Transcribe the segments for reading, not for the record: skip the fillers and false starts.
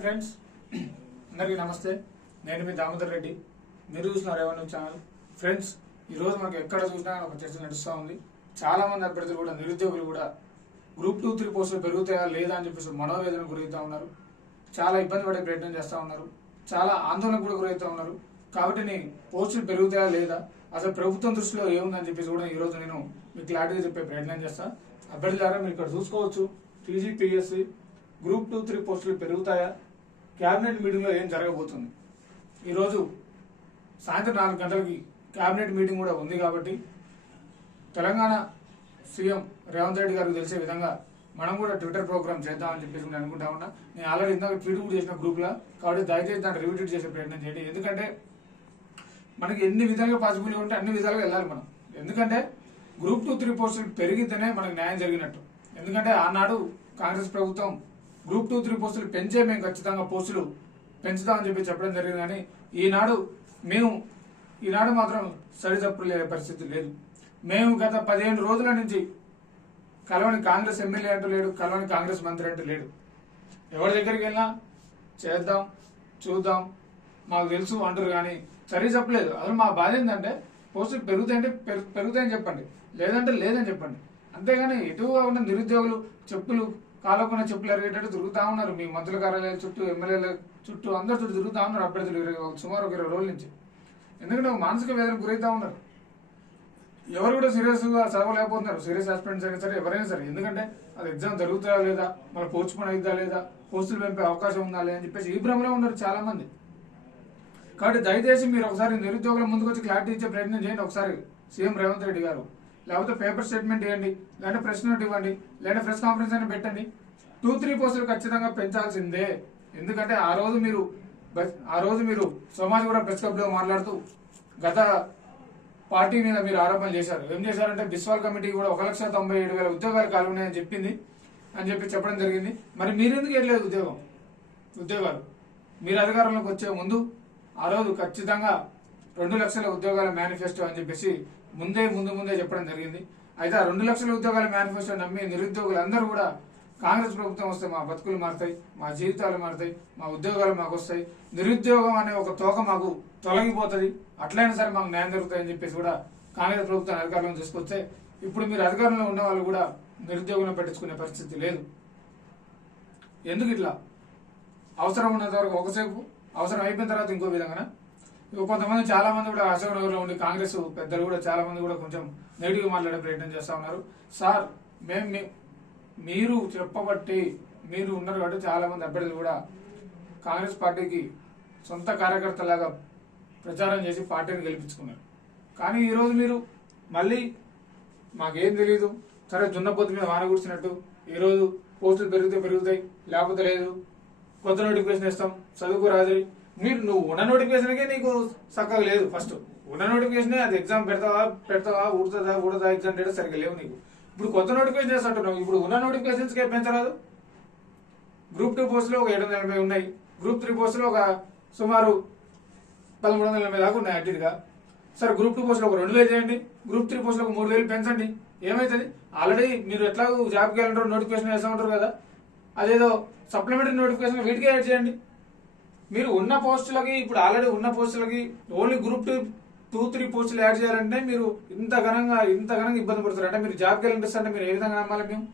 Hi friends, అందరికీ నమస్తే. నేను మీ దామోదర్ రెడ్డి. మీరు చూసిన రేవన్యూ ఛానల్. ఫ్రెండ్స్, ఈరోజు మనకు ఎక్కడ చూసినా ఒక చర్చ నడుస్తూ ఉంది. చాలామంది అభ్యర్థులు కూడా, నిరుద్యోగులు కూడా గ్రూప్ 2, 3 పోస్టులు పెరుగుతాయా లేదా అని చెప్పేసి మనోవేదన గురవుతూ ఉన్నారు. చాలా ఇబ్బంది పడే ప్రయత్నం చేస్తూ ఉన్నారు. చాలా ఆందోళనకు కూడా గురవుతూ ఉన్నారు. కాబట్టి పోస్టులు పెరుగుతాయా లేదా, అసలు ప్రభుత్వం దృష్టిలో ఏముందని చెప్పేసి కూడా ఈరోజు నేను మీకు క్లారిటీగా చెప్పే ప్రయత్నం చేస్తాను. అభ్యర్థులారా, మీరు ఇక్కడ చూసుకోవచ్చు. టీజీపీఎస్సీ గ్రూప్ 2, 3 పోస్టులు పెరుగుతాయా, క్యాబినెట్ మీటింగ్లో ఏం జరగబోతుంది. ఈరోజు సాయంత్రం 4 గంటలకి క్యాబినెట్ మీటింగ్ కూడా ఉంది. కాబట్టి తెలంగాణ సీఎం రేవంత్ రెడ్డి గారికి తెలిసే విధంగా మనం కూడా ట్విట్టర్ ప్రోగ్రామ్ చేద్దామని చెప్పేసి నేను అనుకుంటా ఉన్నా. నేను ఆల్రెడీ ఇందాక ట్వీట్ కూడా చేసిన గ్రూప్లో. కాబట్టి దయచేసి దాన్ని రిపీట్ చేసే ప్రయత్నం చేయండి. ఎందుకంటే మనకి ఎన్ని విధాలుగా పాసిబుల్గా ఉంటే అన్ని విధాలుగా వెళ్ళాలి మనం. ఎందుకంటే గ్రూప్ 2, 3 పోస్టులు పెరిగితేనే మనకు న్యాయం జరిగినట్టు. ఎందుకంటే ఆనాడు కాంగ్రెస్ ప్రభుత్వం గ్రూప్ 2, 3 పోస్టులు పెంచే మేము ఖచ్చితంగా పోస్టులు పెంచుతామని చెప్పి చెప్పడం జరిగింది. కానీ ఈనాడు మాత్రం సరితప్పులే పరిస్థితి లేదు. మేము గత 15 రోజుల నుంచి కలవని కాంగ్రెస్ ఎమ్మెల్యే అంటూ లేడు, కలవని కాంగ్రెస్ మంత్రి అంటూ లేడు. ఎవరి దగ్గరికి వెళ్ళినా చేద్దాం, చూద్దాం, మాకు తెలుసు అంటారు. కానీ సరి చెప్పలేదు. అసలు మా బాధ ఏంటంటే పోస్టులు పెరుగుతాయంటే పెరుగుతాయని చెప్పండి, లేదంటే లేదని చెప్పండి. అంతేగాని ఎటుగా ఉన్న నిరుద్యోగులు చెప్పులు కాలకున్న చెప్పులు ఎరిగేటట్టు తిరుగుతూ ఉన్నారు. మీ మంత్రుల కార్యాలయాల చుట్టూ, ఎమ్మెల్యేల చుట్టూ, అందరి చుట్టూ తిరుగుతూ ఉన్నారు అభ్యర్థులు సుమారు 20 రోజుల నుంచి. ఎందుకంటే ఒక మానసిక వేదనకు గురవుతూ ఉన్నారు. ఎవరు కూడా సీరియస్గా చదవలేకపోతున్నారు. సీరియస్ ఆస్పిరెంట్స్ అయినా సరే, ఎవరైనా సరే. ఎందుకంటే అది ఎగ్జామ్ జరుగుతుందా లేదా, మన పోస్ట్పోన్ అవుతుందా లేదా, పోస్టులు పెంపే అవకాశం ఉందా లేదా అని చెప్పేసి ఈ భ్రమలో ఉన్నారు చాలా మంది. కాబట్టి దయచేసి మీరు ఒకసారి నిరుద్యోగుల ముందుకు వచ్చి క్లారిటీ ఇచ్చే ప్రయత్నం చేయండి. ఒకసారి సీఎం రేవంత్ రెడ్డి గారు, లేకపోతే పేపర్ స్టేట్మెంట్ ఇవ్వండి, లేదంటే ప్రెస్ నోట్ ఇవ్వండి, లేదంటే ప్రెస్ కాన్ఫరెన్స్ అయినా పెట్టండి. 2, 3 పోస్టులు ఖచ్చితంగా పెంచాల్సిందే. ఎందుకంటే ఆ రోజు మీరు సమాజ్ కూడా ప్రెస్ క్లబ్లో మాట్లాడుతూ గత పార్టీ మీద మీరు ఆరోపణలు చేశారు. ఏం చేశారంటే బిస్వాల్ కమిటీ కూడా 1,97,000 ఉద్యోగాలు ఖాళీ ఉన్నాయని చెప్పడం జరిగింది. మరి మీరెందుకు ఇవ్వలేదు ఉద్యోగాలు? మీరు అధికారంలోకి వచ్చే ముందు ఆ రోజు ఖచ్చితంగా 2 లక్షల ఉద్యోగాల మేనిఫెస్టో అని చెప్పేసి ముందే చెప్పడం జరిగింది. అయితే ఆ 2 లక్షల ఉద్యోగాల మేనిఫెస్టో నమ్మి నిరుద్యోగులందరూ కూడా కాంగ్రెస్ ప్రభుత్వం వస్తే మా బతుకులు మారుతాయి, మా జీవితాలు మారుతాయి, మా ఉద్యోగాలు మాకు వస్తాయి, నిరుద్యోగం అనే ఒక తోక మాకు తొలగిపోతుంది, అట్లయినా సరే మాకు న్యాయం జరుగుతాయని చెప్పేసి కూడా కాంగ్రెస్ ప్రభుత్వం అధికారంలో తీసుకొస్తే, ఇప్పుడు మీరు అధికారంలో ఉన్న వాళ్ళు కూడా నిరుద్యోగులను పట్టించుకునే పరిస్థితి లేదు. ఎందుకు ఇట్లా? అవసరం ఉన్నంత వరకు ఒకసేపు, అవసరం అయిపోయిన తర్వాత ఇంకో విధంగా. కొంతమంది చాలా మంది కూడా అశోక్ నగర్లో ఉండి కాంగ్రెస్ పెద్దలు కూడా చాలా మంది కూడా కొంచెం నెగిటివ్గా మాట్లాడే ప్రయత్నం చేస్తూ ఉన్నారు. సార్, మీరు చెప్పబట్టి మీరు ఉన్నారు కాబట్టి చాలా మంది అభ్యర్థులు కూడా కాంగ్రెస్ పార్టీకి సొంత కార్యకర్తలాగా ప్రచారం చేసి పార్టీని గెలిపించుకున్నారు. కానీ ఈరోజు మీరు మళ్ళీ మాకేం తెలీదు, సరే దున్నపోతు మీద వాన కూర్చున్నట్టు ఈరోజు పోస్టులు పెరుగుతాయి, లేకపోతే లేదు, కొత్త నోటిఫికేషన్ ఇస్తాం, చదువుకు రాజరి. నువ్వు ఉన్న నోటిఫికేషన్కే నీకు చక్కగా లేదు. ఫస్ట్ ఉన్న నోటిఫికేషనే, అది ఎగ్జామ్ పెడతావా ఊడుతుందా ఎగ్జామ్ డేటా సరిగ్గా లేవు నీకు. ఇప్పుడు కొత్త నోటిఫికేషన్ చేస్తుంటున్నావు. ఇప్పుడు ఉన్న నోటిఫికేషన్స్కే పెంచరాదు. గ్రూప్ 2 పోస్టులు ఒక 780 ఉన్నాయి. గ్రూప్ 3 పోస్టులు ఒక సుమారు 1,380 దాకా ఉన్నాయి అడ్డిగా. సరే, గ్రూప్ 2 పోస్టులు ఒక 2,000 చేయండి, గ్రూప్ 3 పోస్టులు ఒక 3,000 పెంచండి. ఏమవుతుంది? ఆల్రెడీ మీరు ఎట్లా జాబ్కి వెళ్ళంటారు, నోటిఫికేషన్ వేస్తూ ఉంటారు కదా, అదేదో సప్లిమెంటరీ నోటిఫికేషన్ వీటికే యాడ్ చేయండి. మీరు ఉన్న పోస్టులకి, ఇప్పుడు ఆల్రెడీ ఉన్న పోస్టులకి ఓన్లీ గ్రూప్ 2, 3 పోస్టులు యాడ్ చేయాలంటే మీరు ఇంత ఘనంగా ఇబ్బంది పడుతారు. అంటే మీరు జాబ్కి వెళ్ళిపిస్తే అంటే మీరు ఏ విధంగా నమ్మాలి? మేము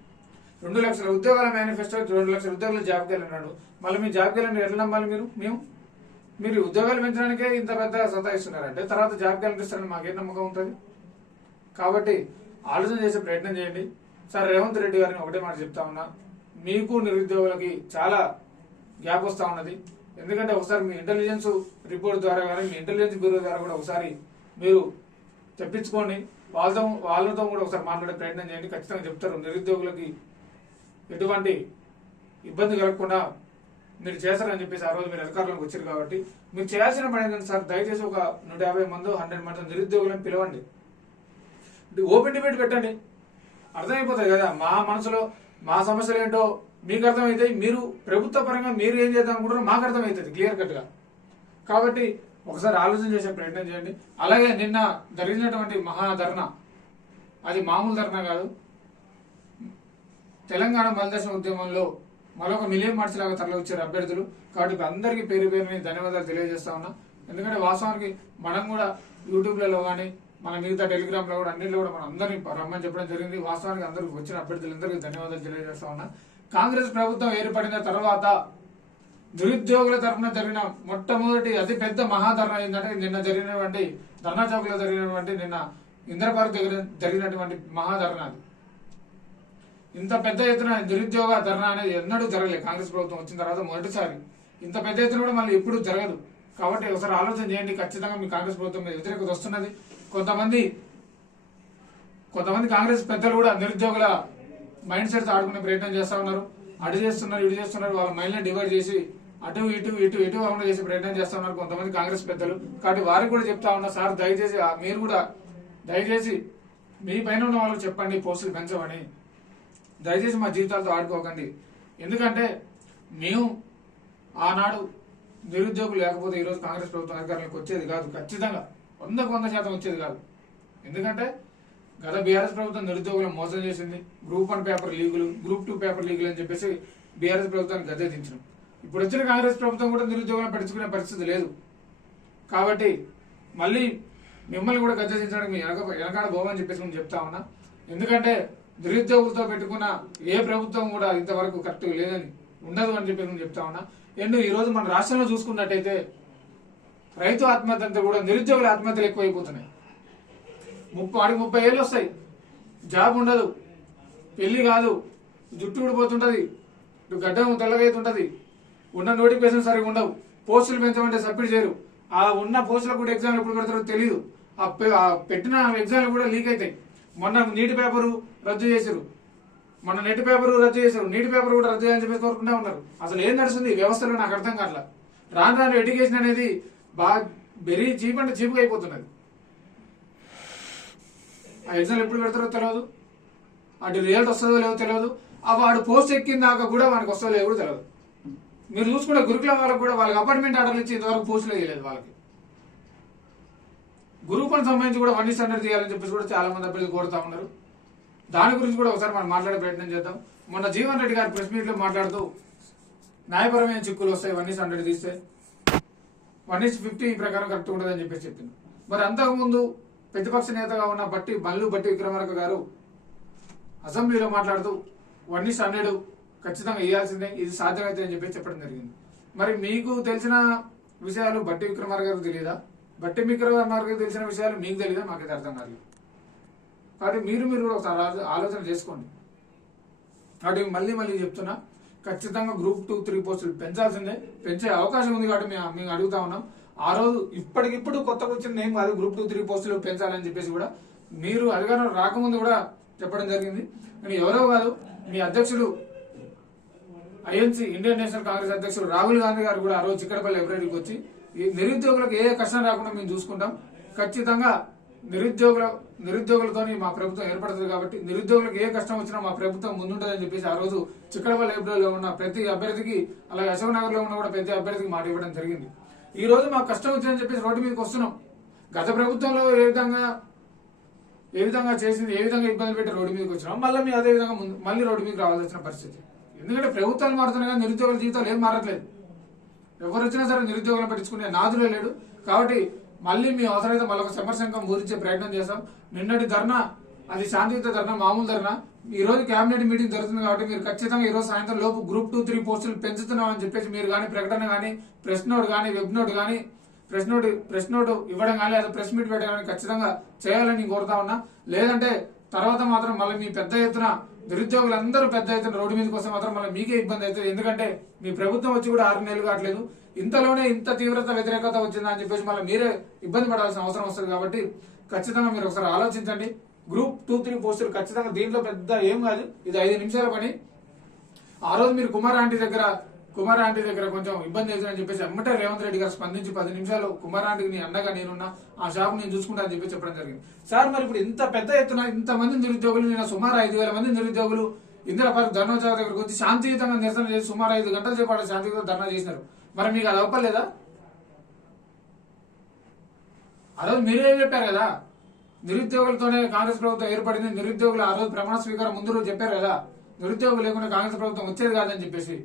2 లక్షల ఉద్యోగాల మేనిఫెస్టో, 2 లక్షల ఉద్యోగాలు జాబ్కి వెళ్ళినాడు. మళ్ళీ మీ జాబ్కి వెళ్ళండి ఎట్లా నమ్మాలి? మీరు ఉద్యోగాలు పెంచడానికే ఇంత పెద్ద సతాయిస్తున్నారంటే తర్వాత జాబ్కి వెళ్ళిపిస్తారని మాకేం నమ్మకం ఉంటుంది? కాబట్టి ఆలోచన చేసే ప్రయత్నం చేయండి. సార్, రేవంత్ రెడ్డి గారిని ఒకటే మాట చెప్తా ఉన్నా, మీకు నిరుద్యోగులకి చాలా గ్యాప్ వస్తూ ఉన్నది. ఎందుకంటే ఒకసారి మీ ఇంటెలిజెన్స్ రిపోర్ట్ ద్వారా కానీ, మీ ఇంటెలిజెన్స్ బ్యూరో ద్వారా కూడా ఒకసారి మీరు తెప్పించుకోండి. వాళ్ళతో కూడా ఒకసారి మాట్లాడే ప్రయత్నం చేయండి. ఖచ్చితంగా చెప్తారు. నిరుద్యోగులకి ఎటువంటి ఇబ్బంది కలగకుండా మీరు చేస్తారని చెప్పేసి ఆ రోజు మీరు అధికారంలోకి వచ్చారు. కాబట్టి మీరు చేయాల్సిన పని ఏంటంటే సార్, దయచేసి ఒక 150 మంది 100 మంది నిరుద్యోగులను పిలవండి, ఓపెన్ డిబేట్ పెట్టండి. అర్థమైపోతుంది కదా మా మనసులో మా సమస్యలు ఏంటో మీకు అర్థమవుతాయి. మీరు ప్రభుత్వ పరంగా మీరు ఏం చేద్దాం అనుకుంటారో మాకు అర్థమవుతుంది క్లియర్ కట్గా. కాబట్టి ఒకసారి ఆలోచన చేసే ప్రయత్నం చేయండి. అలాగే నిన్న జరిగినటువంటి మహాధర్నా, అది మామూలు ధర్నా కాదు. తెలంగాణ మలిదశ ఉద్యమంలో మరొక మిలియన్ మార్క్స్ లాగా తరలి వచ్చారు అభ్యర్థులు. కాబట్టి అందరికీ పేరు పేరుని ధన్యవాదాలు తెలియజేస్తా ఉన్నా. ఎందుకంటే వాస్తవానికి మనం కూడా యూట్యూబ్లలో కానీ మన మిగతా టెలిగ్రామ్ లో కూడా అన్నింటిలో కూడా మనం అందరినీ రమ్మని చెప్పడం జరిగింది. వాస్తవానికి అందరికి వచ్చిన అభ్యర్థులందరికీ ధన్యవాదాలు తెలియజేస్తా ఉన్నా. కాంగ్రెస్ ప్రభుత్వం ఏర్పడిన తర్వాత నిరుద్యోగుల తరఫున జరిగిన మొట్టమొదటి అతి పెద్ద మహాధర్నా ఏంటంటే నిన్న జరిగినటువంటి ధర్నా చౌక్ లో జరిగినటువంటి నిన్న ఇంద్రపార్క్ దగ్గర జరిగినటువంటి మహాధర్నా. ఇంత పెద్ద ఎత్తున నిరుద్యోగ ధర్నా అనేది ఎన్నడూ జరగలేదు. కాంగ్రెస్ ప్రభుత్వం వచ్చిన తర్వాత మొదటిసారి ఇంత పెద్ద ఎత్తున కూడా మళ్ళీ ఎప్పుడు జరగదు. కాబట్టి ఒకసారి ఆలోచన చేయండి. ఖచ్చితంగా మీ కాంగ్రెస్ ప్రభుత్వం మీద వ్యతిరేకత వస్తున్నది. కొంతమంది కాంగ్రెస్ పెద్దలు కూడా నిరుద్యోగుల మైండ్ సెట్ ఆడుకునే ప్రయత్నం చేస్తా ఉన్నారు. అటు చేస్తున్నారు, ఇటు చేస్తున్నారు. వాళ్ళ మైండ్ డివైడ్ చేసి అటు ఇటు అవ్వకుండా చేసే ప్రయత్నం చేస్తా ఉన్నారు కొంతమంది కాంగ్రెస్ పెద్దలు. కాబట్టి వారికి కూడా చెప్తా ఉన్నా, సార్ దయచేసి మీరు కూడా దయచేసి మీ పైన ఉన్న వాళ్ళకి చెప్పండి పోస్టులు పెంచమని. దయచేసి మా జీవితాలతో ఆడుకోకండి. ఎందుకంటే మేము ఆనాడు నిరుద్యోగులు లేకపోతే ఈరోజు కాంగ్రెస్ ప్రభుత్వం అధికారంలోకి వచ్చేది కాదు. ఖచ్చితంగా 100% వచ్చేది కాదు. ఎందుకంటే గత బీఆర్ఎస్ ప్రభుత్వం నిరుద్యోగులను మోసం చేసింది. గ్రూప్ 1 పేపర్ లీగులు, గ్రూప్ 2 పేపర్ లీగులు అని చెప్పేసి బీఆర్ఎస్ ప్రభుత్వాన్ని గద్దెదించడం. ఇప్పుడు వచ్చిన కాంగ్రెస్ ప్రభుత్వం కూడా నిరుద్యోగులను పట్టించుకునే పరిస్థితి లేదు. కాబట్టి మళ్ళీ మిమ్మల్ని కూడా గద్దెదించడానికి మీ వెనకాడ పోవని చెప్పేసి నేను చెప్తా ఉన్నా. ఎందుకంటే నిరుద్యోగులతో పెట్టుకున్న ఏ ప్రభుత్వం కూడా ఇంతవరకు కరెక్ట్గా లేదని ఉండదు అని చెప్పేసి నేను చెప్తా ఉన్నా. ఈ రోజు మన రాష్ట్రంలో చూసుకున్నట్టయితే రైతు ఆత్మహత్య అంతా కూడా నిరుద్యోగుల ఆత్మహత్యలు ఎక్కువైపోతున్నాయి. 30 ఏళ్ళు వస్తాయి, జాబ్ ఉండదు, పెళ్లి కాదు, జుట్టు ఊడిపోతుంటది, గడ్డం తెల్లగైతుంటది, ఉన్న నోటిఫికేషన్ సరిగా ఉండవు, పోస్టులు పెంచమంటే సబ్మిట్ చేయరు. ఆ ఉన్న పోస్టులకు కూడా ఎగ్జామ్లు ఎప్పుడు పెడతారో తెలియదు. ఆ పెట్టిన ఎగ్జామ్లు కూడా లీక్ అవుతాయి. మొన్న నీటి పేపరు రద్దు చేశారు, మొన్న నెట్ పేపర్ రద్దు చేశారు, నీటి పేపర్ కూడా రద్దు చేయాలని చెప్పి కోరుకుంటా ఉన్నారు. అసలు ఏం నడుస్తుంది వ్యవస్థలో నాకు అర్థం కావట్లా. రాను ఎడ్యుకేషన్ అనేది బాగా వెరీ చీప్ అంటే చీప్గా అయిపోతున్నది. ఆ ఎగ్జామ్ ఎప్పుడు పెడతారో తెలియదు, అటు రిజల్ట్ వస్తుందో లేదో తెలియదు, వాడు పోస్ట్ ఎక్కిన దాకా కూడా వానికి వస్తుందో లేదో కూడా తెలియదు. మీరు చూసుకుంటే గురుకులం వాళ్ళకి కూడా వాళ్ళకి అపార్ట్మెంట్ ఆర్డర్లు ఇచ్చి ఇంతవరకు పోస్టులు వేయలేదు. వాళ్ళకి గ్రూప్ 1 సంబంధించి కూడా 1 స్టాండర్డ్ చేయాలని చెప్పేసి కూడా చాలా మంది అభ్యర్థులు కోరుతా ఉన్నారు. దాని గురించి కూడా ఒకసారి మనం మాట్లాడే ప్రయత్నం చేద్దాం. మొన్న జీవన్ రెడ్డి గారు ప్రెస్ మీట్ లో మాట్లాడుతూ న్యాయపరమైన చిక్కులు వస్తాయి 1 స్టాండర్డ్ తీస్తే 1:50 ఈ ప్రకారం కరెక్ట్ ఉండదని చెప్పేసి చెప్పింది. మరి అంతకుముందు ప్రతిపక్ష నేతగా ఉన్న బట్టి విక్రమార్క గారు అసెంబ్లీలో మాట్లాడుతూ 1 స్టాండర్డ్ ఖచ్చితంగా ఇవ్వాల్సిందే, ఇది సాధ్యమైతే అని చెప్పేసి చెప్పడం జరిగింది. మరి మీకు తెలిసిన విషయాలు బట్టి విక్రమార్క గారికి తెలియదా? బట్టి విక్రమార్క గారికి తెలిసిన విషయాలు మీకు తెలియదా? మాకైతే అర్థం కాదు. కాబట్టి మీరు కూడా ఒకసారి ఆలోచన చేసుకోండి. కాబట్టి మళ్ళీ చెప్తున్నా, ఖచ్చితంగా గ్రూప్ 2, 3 పోస్టులు పెంచాల్సిందే, పెంచే అవకాశం ఉంది. కాబట్టి మేము అడుగుతా ఉన్నాం. ఆ రోజు ఇప్పటికిప్పుడు కొత్తగా వచ్చిన ఏం కాదు, గ్రూప్ 2, 3 పోస్టులు పెంచాలని చెప్పేసి కూడా మీరు అధికారం రాకముందు కూడా చెప్పడం జరిగింది. కానీ ఎవరో కాదు, మీ అధ్యక్షుడు ఐఎన్సీ ఇండియన్ నేషనల్ కాంగ్రెస్ అధ్యక్షుడు రాహుల్ గాంధీ గారు కూడా ఆ రోజు చిక్కడపల్లి లైబ్రరీకి వచ్చి ఈ నిరుద్యోగులకు ఏ కష్టం రాకుండా మేము చూసుకుంటాం, ఖచ్చితంగా నిరుద్యోగులతో మా ప్రభుత్వం ఏర్పడుతుంది, కాబట్టి నిరుద్యోగులకు ఏ కష్టం వచ్చినా మా ప్రభుత్వం ముందుంటుందని చెప్పేసి ఆ రోజు చిక్కడపల్లి లైబ్రరీలో ఉన్న ప్రతి అభ్యర్థికి, అలాగే అశోక్ నగర్ లో ఉన్న కూడా ప్రతి అభ్యర్థికి మాట ఇవ్వడం జరిగింది. ఈ రోజు మాకు కష్టం వచ్చిందని చెప్పేసి రోడ్డు మీదకి వస్తున్నాం. గత ప్రభుత్వంలో ఏ విధంగా చేసింది, ఏ విధంగా ఇబ్బంది పెట్టి రోడ్డు మీదకి వచ్చినాం, మళ్ళీ అదే విధంగా మళ్ళీ రోడ్డు మీదకి రావాల్సి వచ్చిన పరిస్థితి. ఎందుకంటే ప్రభుత్వాలు మారుతున్నాయి కానీ నిరుద్యోగుల జీవితాలు ఏం మారట్లేదు. ఎవరు వచ్చినా సరే నిరుద్యోగులను పట్టించుకునే నాదులే లేడు. కాబట్టి మళ్ళీ మీ అవసరమైతే మళ్ళీ ఒక సమరశంఖం పూరించే ప్రయత్నం చేస్తాం. నిన్నటి ధర్నా అది శాంతియుత ధర్నా, మామూలు ధర్నా. ఈ రోజు కేబినెట్ మీటింగ్ జరుగుతుంది కాబట్టి మీరు ఖచ్చితంగా ఈ రోజు సాయంత్రం లోపు గ్రూప్ 2, 3 పోస్టులు పెంచుతున్నాం అని చెప్పేసి మీరు కానీ ప్రకటన కానీ, ప్రెస్ నోట్ కానీ, వెబ్ నోట్ కానీ, ప్రెస్ నోట్ ఇవ్వడం కానీ, అది ప్రెస్ మీట్ పెట్టడం కానీ ఖచ్చితంగా చేయాలని కోరుతా ఉన్నా. లేదంటే తర్వాత మాత్రం మళ్ళీ మీ పెద్ద ఎత్తున నిరుద్యోగులందరూ పెద్ద ఎత్తున రోడ్డు మీదకి వస్తే మాత్రం మళ్ళీ మీకే ఇబ్బంది అవుతుంది. ఎందుకంటే మీ ప్రభుత్వం వచ్చి కూడా 6 నెలలు కావట్లేదు, ఇంతలోనే ఇంత తీవ్రత వ్యతిరేకత వచ్చిందా అని చెప్పేసి మళ్ళీ మీరే ఇబ్బంది పడాల్సిన అవసరం వస్తుంది. కాబట్టి ఖచ్చితంగా మీరు ఒకసారి ఆలోచించండి. గ్రూప్ 2, 3 పోస్టులు ఖచ్చితంగా దీంట్లో పెద్ద ఏం కాదు, ఇది 5 నిమిషాల పని. ఆ రోజు మీరు కుమార్ ఆంటీ దగ్గర కొంచెం ఇబ్బంది అవుతుందని చెప్పేసి అమ్మటే రేవంత్ రెడ్డి గారు స్పందించి 10 నిమిషాలు కుమార్ ఆంటీకి నీ అండగా నేనున్నా, ఆ షాప్ నేను చూసుకుంటా అని చెప్పి చెప్పడం జరిగింది. సార్ మరి ఇప్పుడు ఇంత పెద్ద ఎత్తున ఇంతమంది నిరుద్యోగులు, నేను సుమారు 5,000 మంది నిరుద్యోగులు ఇందిరా పార్క్ ధర్నా చౌక్ దగ్గరకు వచ్చి శాంతియుతంగా నిరసన చేసి సుమారు 5 గంటల సేపు శాంతియుతంగా ధర్నా చేసినారు. మరి మీకు అది అవ్వలేదా? ఆ రోజు మీరే చెప్పారు కదా, నిరుద్యోగులతోనే కాంగ్రెస్ ప్రభుత్వం ఏర్పడింది, నిరుద్యోగులు ఆ రోజు ప్రమాణ స్వీకారం ముందు రోజు చెప్పారు కదా, నిరుద్యోగం లేకుండా కాంగ్రెస్ ప్రభుత్వం వచ్చేది కాదని చెప్పేసి.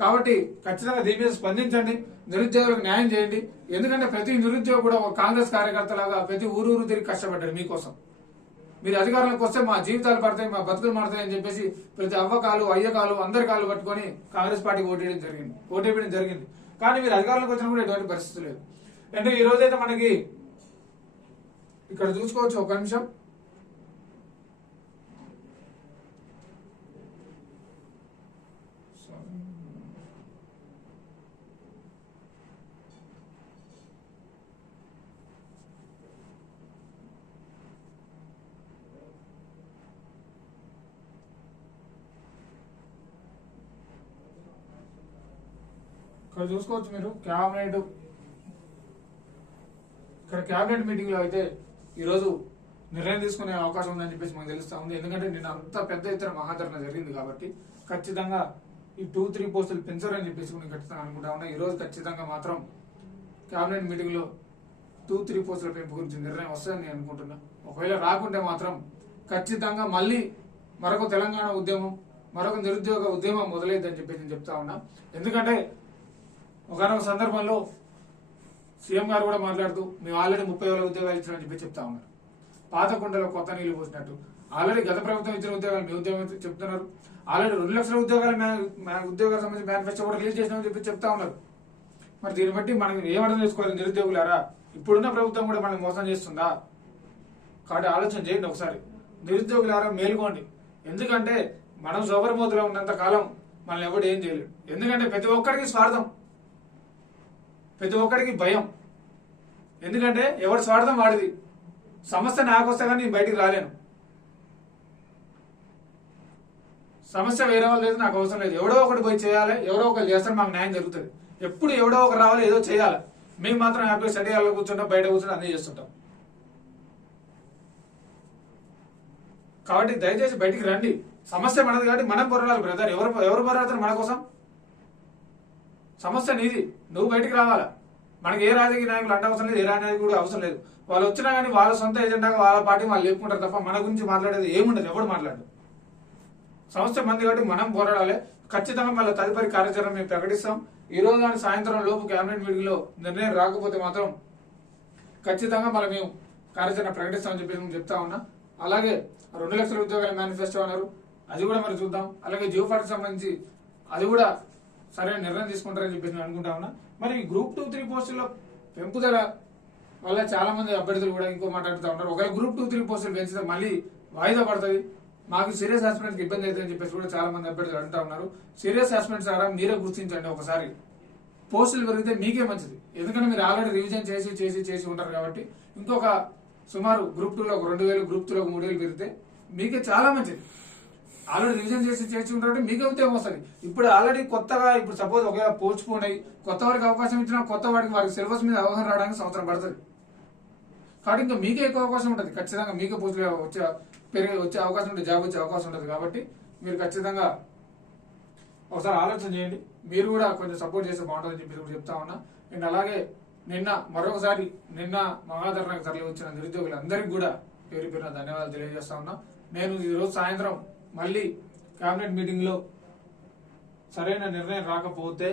కాబట్టి ఖచ్చితంగా దీని మీద స్పందించండి, నిరుద్యోగులకు న్యాయం చేయండి. ఎందుకంటే ప్రతి నిరుద్యోగి కూడా ఒక కాంగ్రెస్ కార్యకర్తలాగా ప్రతి ఊరు తిరిగి కష్టపడ్డారు మీకోసం. మీరు అధికారంలోకి వస్తే మా జీవితాలు పడతాయి, మా బతుకులు మారుతాయి అని చెప్పేసి ప్రతి అవ్వకాలు అయ్యకాలు అందరి కాలు పట్టుకొని కాంగ్రెస్ పార్టీకి ఓటేయడం జరిగింది. కానీ మీరు అధికారంలోకి వచ్చినా కూడా ఎటువంటి పరిస్థితి లేదు. అంటే ఈ రోజైతే మనకి ఇక్కడ చూసుకోవచ్చు, ఒక నిమిషం. ఇక్కడ చూసుకోవచ్చు మీరు క్యాబినెట్ మీటింగ్ లో అయితే ఈరోజు నిర్ణయం తీసుకునే అవకాశం ఉందని చెప్పేసి మనకు తెలుస్తా ఉంది. ఎందుకంటే నిన్న అంత పెద్ద ఎత్తున మహాధరణ జరిగింది కాబట్టి ఖచ్చితంగా ఈ 2-3 పోస్టులు పెంచారని చెప్పేసి నేను ఖచ్చితంగా అనుకుంటా ఉన్నా. ఈ రోజు ఖచ్చితంగా మాత్రం క్యాబినెట్ మీటింగ్ లో 2-3 పోస్టుల పెంపు గురించి నిర్ణయం వస్తుందని నేను అనుకుంటున్నా. ఒకవేళ రాకుంటే మాత్రం ఖచ్చితంగా మళ్ళీ మరొక తెలంగాణ ఉద్యమం, మరొక నిరుద్యోగ ఉద్యమం మొదలైద్దని చెప్పేసి నేను చెప్తా ఉన్నా. ఎందుకంటే ఒకనొక సందర్భంలో సీఎం గారు కూడా మాట్లాడుతూ మేము ఆల్రెడీ 30,000 ఉద్యోగాలు ఇచ్చామని చెప్పి చెప్తా ఉన్నారు. పాత కుండలో కొత్త నీళ్లు పోసినట్టు ఆల్రెడీ గత ప్రభుత్వం ఇచ్చిన ఉద్యోగాలు మీ ఉద్యోగం చెప్తున్నారు. ఆల్రెడీ 2 లక్షల ఉద్యోగాలు ఉద్యోగాలకు సంబంధించి మేనిఫెస్టో కూడా రిలీజ్ చేసినామని చెప్పి చెప్తా ఉన్నారు. మరి దీన్ని బట్టి మనం ఏమర్థం చేసుకోవాలి? నిరుద్యోగులారా, ఇప్పుడున్న ప్రభుత్వం కూడా మనం మోసం చేస్తుందా? కాబట్టి ఆలోచన చేయండి ఒకసారి. నిరుద్యోగులారా మేలుకోండి. ఎందుకంటే మనం సోబరమోతులో ఉన్నంత కాలం మనల్ని ఎవరు ఏం చేయలేడు. ఎందుకంటే ప్రతి ఒక్కరికి స్వార్థం, ప్రతి ఒక్కరికి భయం. ఎందుకంటే ఎవరి స్వార్థం వాడిది. సమస్య నాకు వస్తే కానీ నేను బయటికి రాలేను, సమస్య వేరే వాళ్ళు లేదు, నాకు అవసరం లేదు. ఎవడో ఒకటి పోయి చేయాలి, ఎవరో ఒకరు చేస్తారు, మాకు న్యాయం జరుగుతుంది. ఎప్పుడు ఎవడో ఒకరు రావాలి, ఏదో చేయాలి. మేము మాత్రం హ్యాపీగా స్టడీ హాల్లో కూర్చుంటాం, బయట కూర్చొని అన్నీ చేస్తుంటాం. కాబట్టి దయచేసి బయటికి రండి. సమస్య మనది కాబట్టి మనం పోరాడాలి బ్రదర్. ఎవరు పోరాడతారు మన కోసం? సమస్య నీది, నువ్వు బయటికి రావాలా. మనకి ఏ రాజకీయ నాయకులు అంటే అవసరం లేదు, ఏ రాజకీయ కూడా అవసరం లేదు. వాళ్ళు వచ్చినా కానీ వాళ్ళ సొంత ఎజెండాగా వాళ్ళ పార్టీ వాళ్ళు లేపుకుంటారు తప్ప మన గురించి మాట్లాడేది ఏముండదు, ఎవడు మాట్లాడు. సమస్య మంది కాబట్టి మనం పోరాడాలి. ఖచ్చితంగా మళ్ళీ తదుపరి కార్యాచరణ మేము ప్రకటిస్తాం. ఈ రోజు కానీ సాయంత్రం లోపు కేబినెట్ మీటింగ్ లో నిర్ణయం రాకపోతే మాత్రం ఖచ్చితంగా మళ్ళీ మేము కార్యాచరణ ప్రకటిస్తామని చెప్పి మేము చెప్తా ఉన్నా. అలాగే 2 లక్షల ఉద్యోగాల మేనిఫెస్టో అన్నారు, అది కూడా మరి చూద్దాం. అలాగే జియో ఫార్ట్ సంబంధించి అది కూడా సరైన నిర్ణయం తీసుకుంటారని చెప్పేసి నేను అనుకుంటా ఉన్నా. మరి గ్రూప్ 2-3 పోస్టుల్లో పెంపుదల వల్ల చాలా మంది అభ్యర్థులు కూడా ఇంకో మాట్లాడుతూ ఉంటారు. ఒకవేళ గ్రూప్ 2-3 పోస్టులు పెంచితే మళ్ళీ వాయిదా పడుతుంది, మాకు సీరియస్ హాస్పిటల్కి ఇబ్బంది అవుతుందని చెప్పేసి కూడా చాలా మంది అభ్యర్థులు అంటూ ఉన్నారు. సీరియస్ హాస్పిటల్స్ ద్వారా మీరే గుర్తించండి ఒకసారి. పోస్టులు పెరిగితే మీకే మంచిది. ఎందుకంటే మీరు ఆల్రెడీ రివిజన్ చేసి ఉంటారు కాబట్టి ఇంకొక సుమారు గ్రూప్ 2లో 2,000, గ్రూప్ 3లో 3,000 పెరిగితే మీకే చాలా మంచిది. ఆల్రెడీ రివిజన్ చేసి ఉంటారంటే మీకే ఉద్యోగం వస్తుంది. ఇప్పుడు ఆల్రెడీ కొత్తగా ఇప్పుడు సపోజ్ ఒకవేళ పోస్ట్ పోన్ అయ్యి కొత్త వారికి అవకాశం ఇచ్చినా కొత్త వారికి సిలబస్ మీద అవగాహన రావడానికి సంవత్సరం పడుతుంది. కాబట్టి ఇంకా మీకే ఎక్కువ అవకాశం ఉంటుంది. ఖచ్చితంగా మీకే పోస్టులు వచ్చే అవకాశం ఉంటుంది, జాబ్ వచ్చే అవకాశం ఉంటుంది. కాబట్టి మీరు ఖచ్చితంగా ఒకసారి ఆలోచన చేయండి. మీరు కూడా కొంచెం సపోర్ట్ చేస్తే బాగుంటుందని చెప్పి కూడా చెప్తా ఉన్నా. అండ్ అలాగే మరొకసారి నిన్న మహాధరణకు తరలి వచ్చిన నిరుద్యోగులందరికీ కూడా పేరు పేరున ధన్యవాదాలు తెలియజేస్తా ఉన్నా. నేను ఈ రోజు సాయంత్రం మళ్ళీ కేబినెట్ మీటింగ్ లో సరైన నిర్ణయం రాకపోతే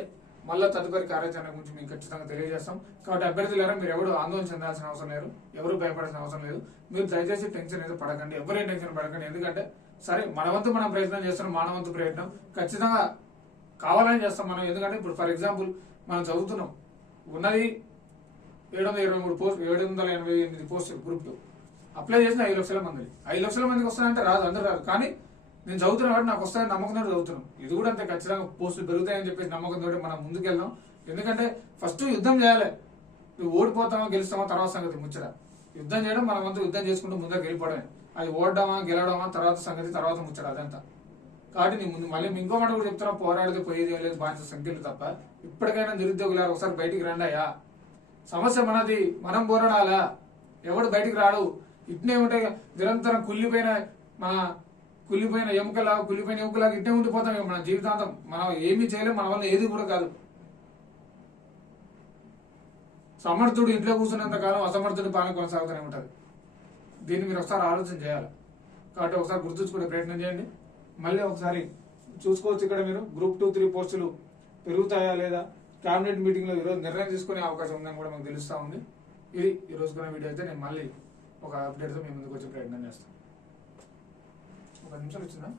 మళ్ళీ తదుపరి కార్యాచరణ గురించి మీకు ఖచ్చితంగా తెలియజేస్తాం. కాబట్టి అభ్యర్థులారా మీరు ఎవరు ఆందోళన చెందాల్సిన అవసరం లేదు, ఎవరు భయపడాల్సిన అవసరం లేదు. మీరు దయచేసి టెన్షన్ అయితే పడకండి, ఎవరేం టెన్షన్ పడకండి. ఎందుకంటే సరే మన వంతు మనం ప్రయత్నం చేస్తున్నాం, మన వంతు ప్రయత్నం ఖచ్చితంగా కావాలని చేస్తాం మనం. ఎందుకంటే ఇప్పుడు ఫర్ ఎగ్జాంపుల్ మనం చదువుతున్నాం, ఉన్నది 723 పోస్ట్ 788 పోస్టులు గ్రూప్ 2 అప్లై చేసిన 5 లక్షల మంది. 5 లక్షల మందికి వస్తాయంటే రాదు, అందరూ రాదు. కానీ నేను చదువుతున్నా కాబట్టి నాకు వస్తాయని నమ్మకంతో చదువుతున్నాం. ఇది కూడా అంతే, ఖచ్చితంగా పోస్టులు పెరుగుతాయని చెప్పేసి నమ్మకంతో మనం ముందుకెళ్దాం. ఎందుకంటే ఫస్ట్ యుద్ధం చేయాలి. నువ్వు ఓడిపోతామా గెలుస్తామా తర్వాత సంగతి ముచ్చట. యుద్ధం చేయడం మన వంతు, యుద్ధం చేసుకుంటూ ముందుకు వెళ్ళిపోవడమే. అది ఓడడమా గెలవడమా తర్వాత సంగతి, తర్వాత ముచ్చట అదంతా. కాబట్టి నీ ముందు మళ్ళీ ఇంకో మాట కూడా చెప్తున్నా, పోరాడితే పోయేది లేదు, బాధ్యత సంఖ్యలు తప్ప. ఇప్పటికైనా నిరుద్యోగులారు ఒకసారి బయటికి రండాయా. సమస్య మనది, మనం పోరాడాలా. ఎవడు బయటికి రాడు. ఇట్నే ఉంటాయి నిరంతరం కుళ్ళిపోయిన ఎముకలాగా ఇట్నే ఉండిపోతాం మన జీవితాంతం. మనం ఏమీ చేయలేం, మన వల్ల ఏది కూడా కాదు. సమర్థుడు ఇంట్లో కూర్చున్నంత కాలం అసమర్థుడి పాలన కొనసాగుతూనే ఉంటుంది. దీన్ని మీరు ఒకసారి ఆలోచన చేయాలి. కాబట్టి ఒకసారి గుర్తుంచుకునే ప్రయత్నం చేయండి. మళ్ళీ ఒకసారి చూసుకోవచ్చు. ఇక్కడ మీరు గ్రూప్ 2, 3 పోస్టులు పెరుగుతాయా లేదా కేబినెట్ మీటింగ్ లో ఈరోజు నిర్ణయం తీసుకునే అవకాశం ఉందని కూడా మనకు తెలుస్తా ఉంది. ఇది ఈ రోజుకున్న వీడియో అయితే నేను మళ్ళీ ఒక అప్డేట్తో మీ ముందుకు వచ్చే ప్రయత్నం చేస్తాను. ఒక నిమిషం వచ్చిందా?